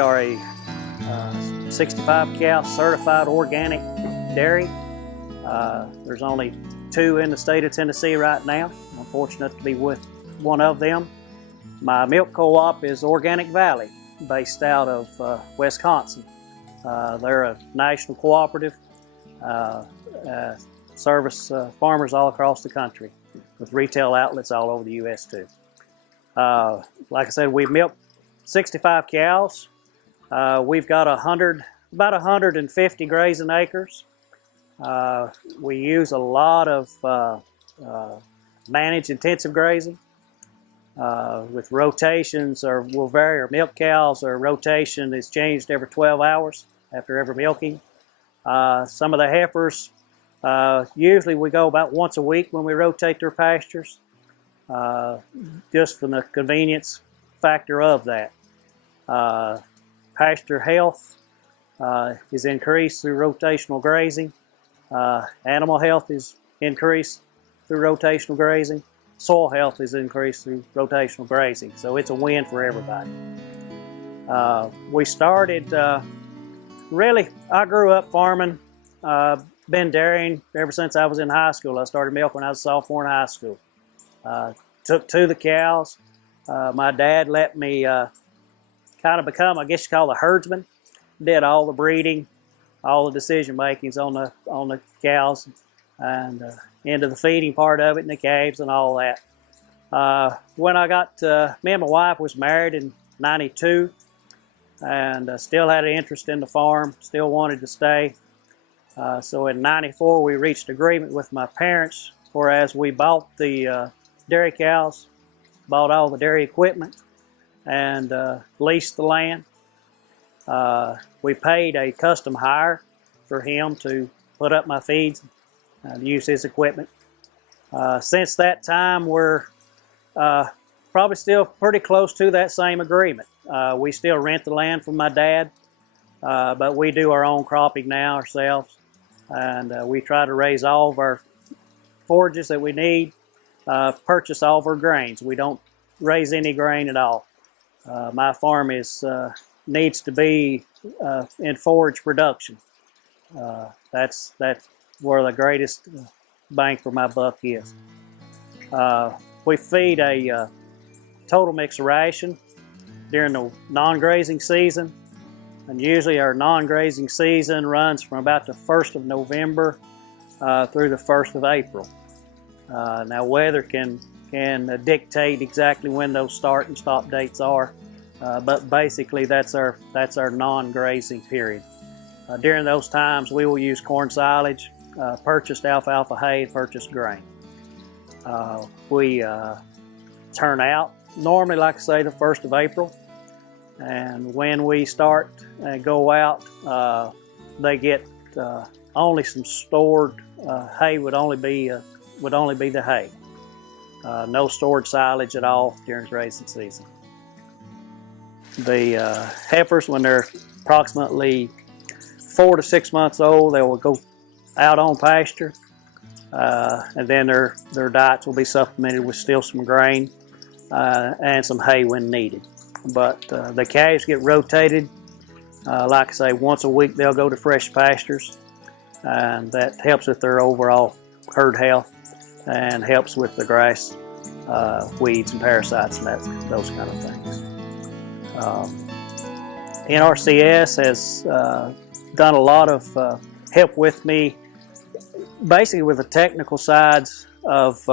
are a 65 cow certified organic dairy. There's only 2 in the state of Tennessee right now. I'm fortunate to be with one of them. My milk co-op is Organic Valley, based out of Wisconsin. They're a national cooperative, service farmers all across the country with retail outlets all over the U.S. too. Like I said, we milk 65 cows. We've got about 150 grazing acres. We use a lot of managed intensive grazing with rotations, or we'll vary our milk cows. Our rotation is changed every 12 hours after every milking. Some of the heifers, usually we go about once a week when we rotate their pastures, just from the convenience factor of that. Pasture health is increased through rotational grazing. Animal health is increased through rotational grazing. Soil health is increased through rotational grazing. So it's a win for everybody. We started, really, I grew up farming, been dairying ever since I was in high school. I started milking when I was a sophomore in high school. Took to the cows. My dad let me kind of become, I guess you call it, a herdsman. Did all the breeding, all the decision makings on the cows, and into the feeding part of it, and the calves and all that. When I got, me and my wife was married in '92, and still had an interest in the farm, still wanted to stay. So in '94 we reached agreement with my parents, whereas we bought the dairy cows, bought all the dairy equipment, and leased the land. We paid a custom hire for him to put up my feeds and use his equipment. Since that time, we're probably still pretty close to that same agreement. We still rent the land from my dad, but we do our own cropping now ourselves, and we try to raise all of our forages that we need, purchase all of our grains. We don't raise any grain at all. My farm needs to be in forage production. That's where the greatest bang for my buck is. We feed a total mix ration during the non-grazing season, and usually our non-grazing season runs from about the 1st of November through the 1st of April. Now weather can dictate exactly when those start and stop dates are, but basically that's our non-grazing period. During those times we will use corn silage, purchased alfalfa hay, purchased grain. We turn out normally, like I say, the 1st of April, and when we start and go out, they get only some stored hay. Would only be the hay. No stored silage at all during grazing season. The heifers, when they're approximately 4 to 6 months old, they will go out on pasture, and then their diets will be supplemented with still some grain and some hay when needed. But the calves get rotated. Like I say, once a week they'll go to fresh pastures, and that helps with their overall herd health and helps with the grass, weeds and parasites and those kind of things. NRCS has done a lot of help with me, basically with the technical sides of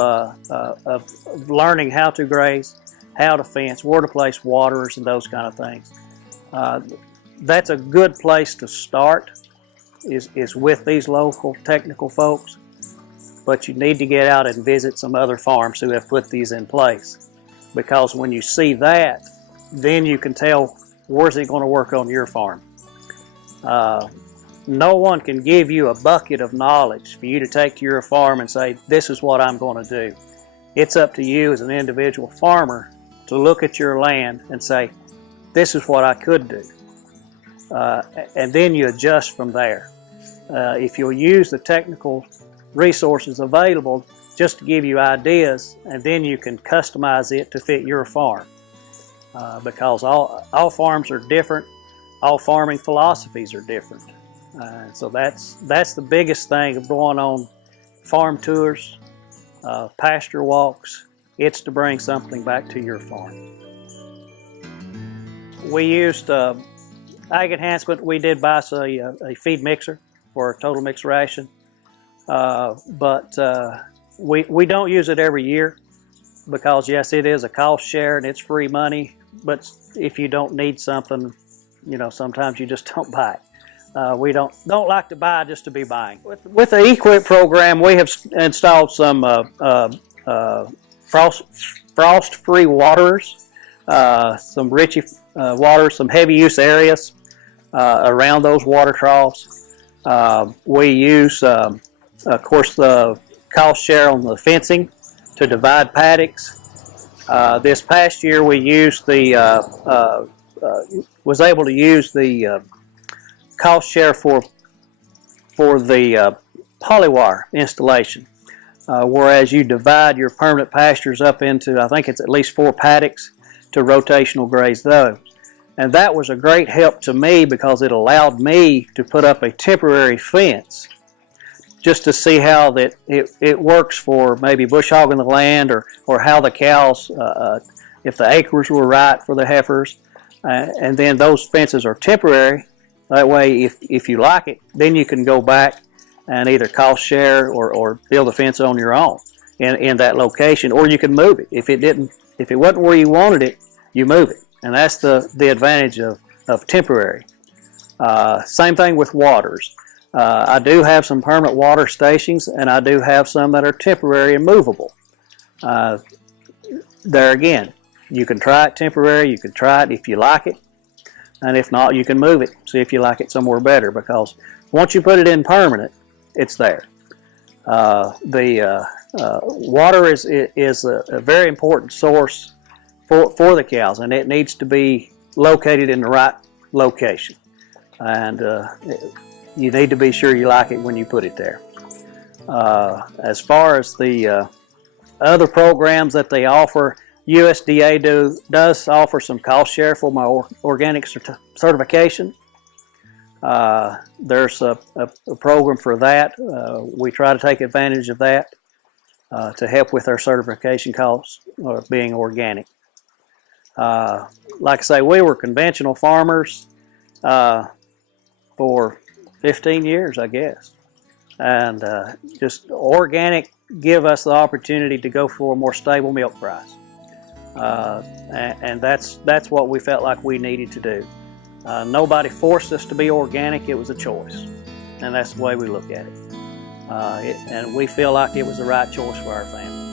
learning how to graze, how to fence, where to place waterers, and those kind of things. That's a good place to start, is with these local technical folks, but you need to get out and visit some other farms who have put these in place, because when you see that, then you can tell where's it going to work on your farm. No one can give you a bucket of knowledge for you to take to your farm and say, this is what I'm going to do. It's up to you as an individual farmer to look at your land and say, this is what I could do. And then you adjust from there. If you'll use the technical resources available just to give you ideas, and then you can customize it to fit your farm. Because all farms are different. all farming philosophies are different. So that's the biggest thing of going on farm tours, pasture walks. It's to bring something back to your farm. We used ag enhancement. We did buy a feed mixer for a total mix ration, but we don't use it every year because yes, it is a cost share and it's free money. But if you don't need something, you know, sometimes you just don't buy it. We don't like to buy just to be buying. With the EQIP program, we have installed some frost-free waterers, some Ritchie waters, some heavy use areas around those water troughs. We use, of course, the cost share on the fencing to divide paddocks. This past year, we used was able to use the cost share for the polywire installation, whereas you divide your permanent pastures up into, I think it's at least 4 paddocks to rotational graze those. And that was a great help to me because it allowed me to put up a temporary fence just to see how that it works for maybe bush hogging the land, or how the cows, if the acres were right for the heifers. And then those fences are temporary. That way, if you like it, then you can go back and either cost share or build a fence on your own in that location, or you can move it. If it wasn't where you wanted it, you move it. And that's the advantage of temporary. Same thing with waters. I do have some permanent water stations, and I do have some that are temporary and movable. There again, you can try it temporary, you can try it if you like it, and if not, you can move it, see if you like it somewhere better, because once you put it in permanent, it's there. The water is a very important source for the cows, and it needs to be located in the right location. And you need to be sure you like it when you put it there. As far as the other programs that they offer, USDA does offer some cost share for my organic certification. There's a program for that. We try to take advantage of that to help with our certification costs being organic. Like I say, we were conventional farmers for 15 years, I guess. And just organic give us the opportunity to go for a more stable milk price. And that's what we felt like we needed to do. Nobody forced us to be organic, it was a choice. And that's the way we look at it. And we feel like it was the right choice for our family.